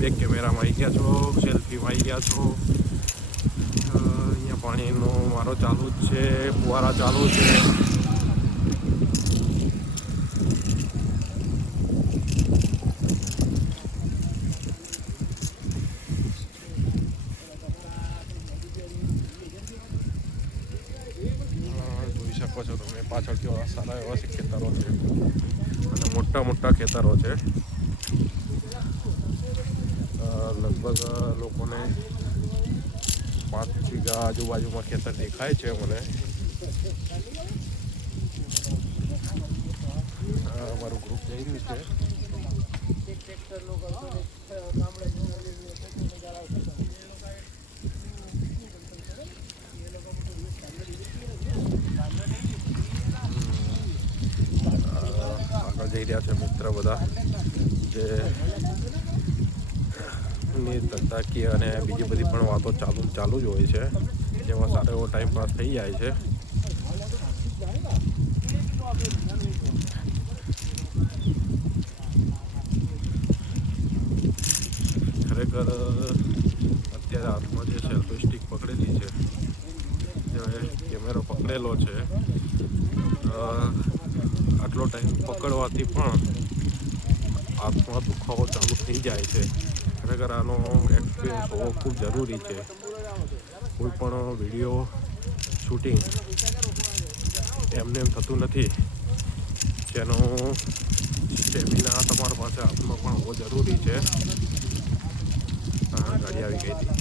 Back કેમેરામાં આવી ગયા છો, સેલ્ફીમાં આવી ગયા છો। અહીંયા પાણીનો મારો ચાલુ જ છે, ફુવારા ચાલુ છે। જોઈ શકો છો તમે પાછળ કેવા સારા એવા ખેતરો છે અને મોટા મોટા ખેતરો છે। લગભગ લોકોને 5 વીઘા આજુબાજુમાં ખેતર દેખાય છે મને। અમારું ગ્રુપ જઈ રહ્યું છે। આગળ જઈ રહ્યા છે મિત્ર બધા જે ની ધંધાકીય અને બીજી બધી પણ વાતો ચાલુ જ હોય છે, જેમાં સારો એવો ટાઈમ પાસ થઈ જાય છે। ખરેખર અત્યારે હાથમાં જે સેલ્ફી સ્ટિક પકડેલી છે, જે કેમેરો પકડેલો છે, આટલો ટાઈમ પકડવાથી પણ હાથમાં દુખાવો ચાલુ થઈ જાય છે। ખરેખર આનો એક્સપિરિયન્સ હોવો ખૂબ જરૂરી છે। કોઈ પણ વિડીયો શૂટિંગ એમને એમ થતું નથી, જેનો સ્ટેમિના તમારા પાસે હાથમાં પણ હોવો જરૂરી છે। ગાડી આવી ગઈ હતી,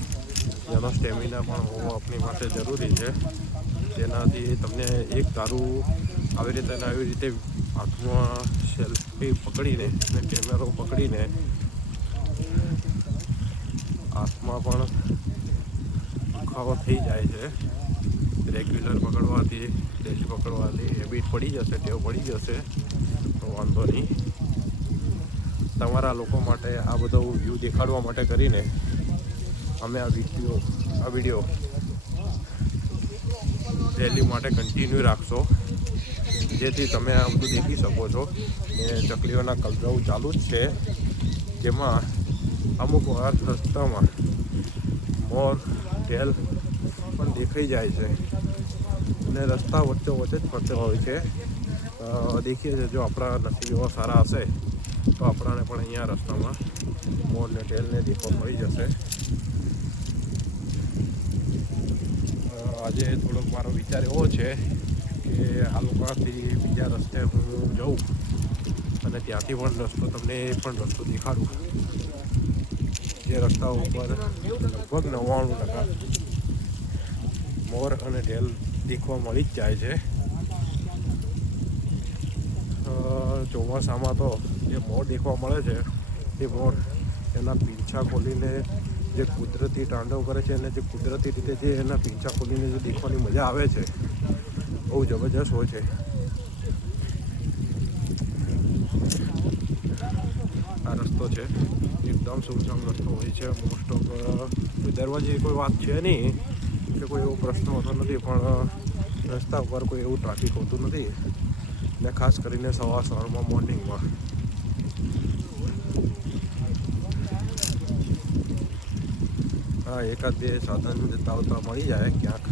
જેનો સ્ટેમિના પણ હોવો આપણી પાસે જરૂરી છે, જેનાથી તમને એક ધારું આવી રીતે હાથમાં સેલ્ફી પકડીને અને કેમેરો પકડીને હાથમાં પણ દુખાવો થઈ જાય છે। રેગ્યુલર પકડવાથી, ડેલી પકડવાથી હેબિટ પડી જશે, ટેવ પડી જશે તો વાંધો નહીં। તમારા લોકો માટે આ બધો વ્યૂ દેખાડવા માટે કરીને અમે આ વિડીયો ડેલી માટે કન્ટિન્યુ રાખશો, જેથી તમે આ બધું દેખી શકો છો। ને ચકલીઓના કલરવ ચાલુ જ છે, જેમાં અમુક વાર રસ્તામાં મોર ઢેલ પણ દેખાઈ જાય છે અને રસ્તા વચ્ચે જ ફરતા હોય છે। દેખીએ છીએ જો આપણા નસીબો સારા હશે તો આપણાને પણ અહીંયા રસ્તામાં મોરને ઢેલને દેખવા મળી જશે। આજે થોડોક મારો વિચાર એવો છે કે આ લોકોથી બીજા રસ્તે હું જઉં અને ત્યાંથી પણ રસ્તો તમને પણ રસ્તો દેખાડું, જે રસ્તા ઉપર લગભગ 99% મોર અને ઢેલ દેખવા મળી જ જાય છે। ચોમાસામાં તો જે મોર દેખવા મળે છે એ મોર એના પીંછા ખોલીને જે કુદરતી તાંડવ કરે છે અને જે કુદરતી રીતે જે એના પીંછા ખોલીને જે દેખવાની મજા આવે છે, બહુ જબરજસ્ત હોય છે। આ રસ્તો છે, એકદમ સુમસામ રસ્તો હોય છે। મોસ્ટ ઓફ કોઈ દરવાજે કોઈ વાત છે નહીં કે કોઈ એવો પ્રશ્ન હોતો નથી, પણ રસ્તા ઉપર કોઈ એવું ટ્રાફિક હોતું નથી, ને ખાસ કરીને સવારમાં મોર્નિંગમાં। હા, એકાદ બે સાધન જતા આવતા મળી જાય ક્યાંક,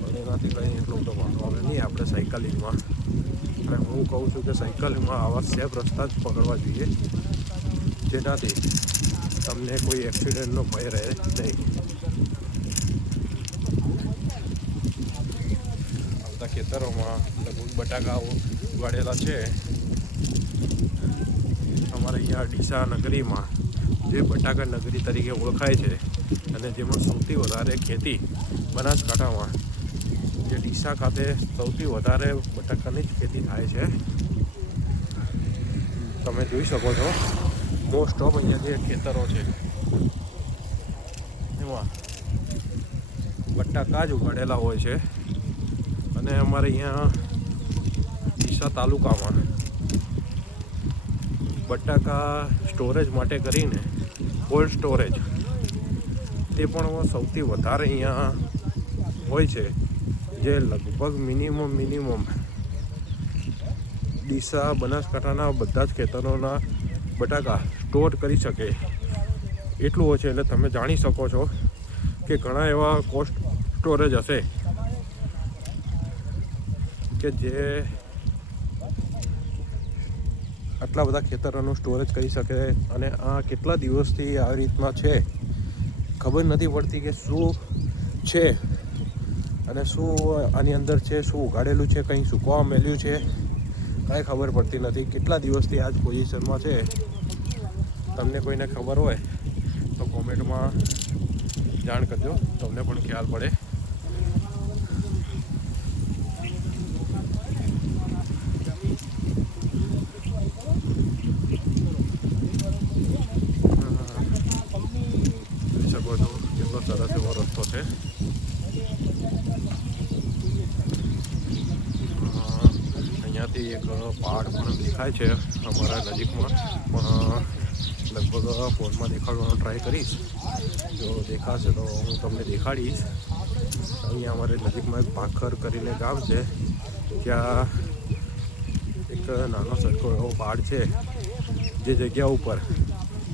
પણ એનાથી કંઈ એટલો બધો વાંધો આવે નહીં આપણે સાયકલિંગમાં। અને હું કહું છું કે સાયકલિંગમાં આવા સેફ રસ્તા જ પકડવા જોઈએ, જેનાથી તમને કોઈ એક્સિડન્ટનો ભય રહે નહીં। આવતા ખેતરોમાં લગભગ બટાકા ઉગાડેલા છે। અમારે અહીંયા ડીસા નગરીમાં, જે બટાકા નગરી તરીકે ઓળખાય છે અને જેમાં સૌથી વધારે ખેતી બનાસકાંઠામાં, જે ડીસા ખાતે સૌથી વધારે બટાકાની જ ખેતી થાય છે। તમે જોઈ શકો છો મોસ્ટ ઓફ અહીંયા જે ખેતરો છે એમાં બટાકા જ ઉગાડેલા હોય છે। અને અમારે અહીંયા ડીસા તાલુકામાં બટાકા સ્ટોરેજ માટે કરીને કોલ્ડ સ્ટોરેજ તે પણ સૌથી વધારે અહીંયા હોય છે, જે લગભગ મિનિમમ ડીસા બનાસકાંઠાના બધા જ ખેતરોના બટાકા સ્ટોર કરી શકે એટલું હોય છે. એટલે તમે જાણી શકો છો કે ઘણા એવા કોસ્ટ સ્ટોરેજ હશે કે જે આટલા બધા ખેતરોનું સ્ટોરેજ કરી શકે. અને આ કેટલા દિવસથી આવી રીતના છે ખબર નથી પડતી કે શું છે અને શું આની અંદર છે, શું ઉગાડેલું છે, કંઈ સૂકવવા મેલ્યું છે, કાંઈ ખબર પડતી નથી. કેટલા દિવસથી આ જ પોઝિશનમાં છે. તમને કોઈને ખબર હોય તો કોમેન્ટમાં જાણ કરજો, તમને પણ ખ્યાલ પડે. જોઈ શકો છો કેટલો સરસ એવો રસ્તો છે. અહીંયાથી એક પહાડ પણ દેખાય છે અમારા નજીકમાં, પણ લગભગ ફોનમાં દેખાડવાનો ટ્રાય કરીશ. જો દેખાશે તો હું તમને દેખાડીશ. અહીંયા અમારે નજીકમાં એક ભાખર કરીને ગામ છે, ત્યાં એક નાનો સરખો એવો પહાડ છે. જે જગ્યા ઉપર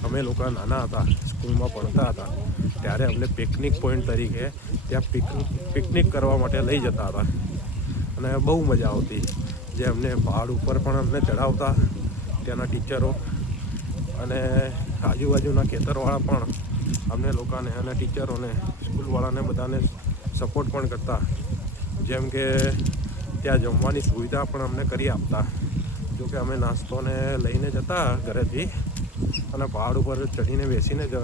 અમે લોકો નાના હતા, સ્કૂલમાં ભણતા હતા, ત્યારે અમને પિકનિક પોઈન્ટ તરીકે ત્યાં પિકનિક કરવા માટે લઈ જતા હતા અને બહુ મજા આવતી. જે અમને પહાડ ઉપર પણ અમને ચડાવતા ત્યાંના ટીચરો, અને આજુબાજુના ખેતરવાળા પણ અમને લોકોને અને ટીચરોને, સ્કૂલવાળાને બધાને સપોર્ટ પણ કરતા. જેમ કે ત્યાં જમવાની સુવિધા પણ અમને કરી આપતા. જોકે અમે નાસ્તોને લઈને જતા ઘરેથી અને પહાડ ઉપર ચડીને બેસીને જ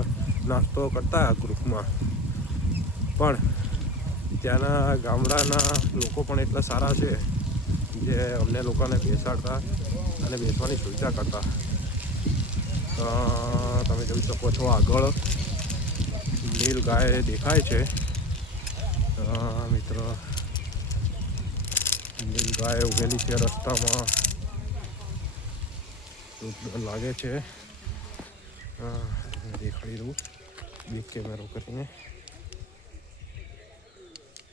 નાસ્તો કરતા ગ્રુપમાં. પણ ત્યાંના ગામડાના લોકો પણ એટલા સારા છે જે અમને લોકોને બેસાડતા અને બેસવાની સુવિધા કરતા. તમે જોઈ શકો છો આગળ નીલ ગાય દેખાય છે મિત્ર. નીલ ગાય ઉભેલી છે રસ્તામાં, લાગે છે. દેખાડી દઉં બેક કેમેરો કરીને.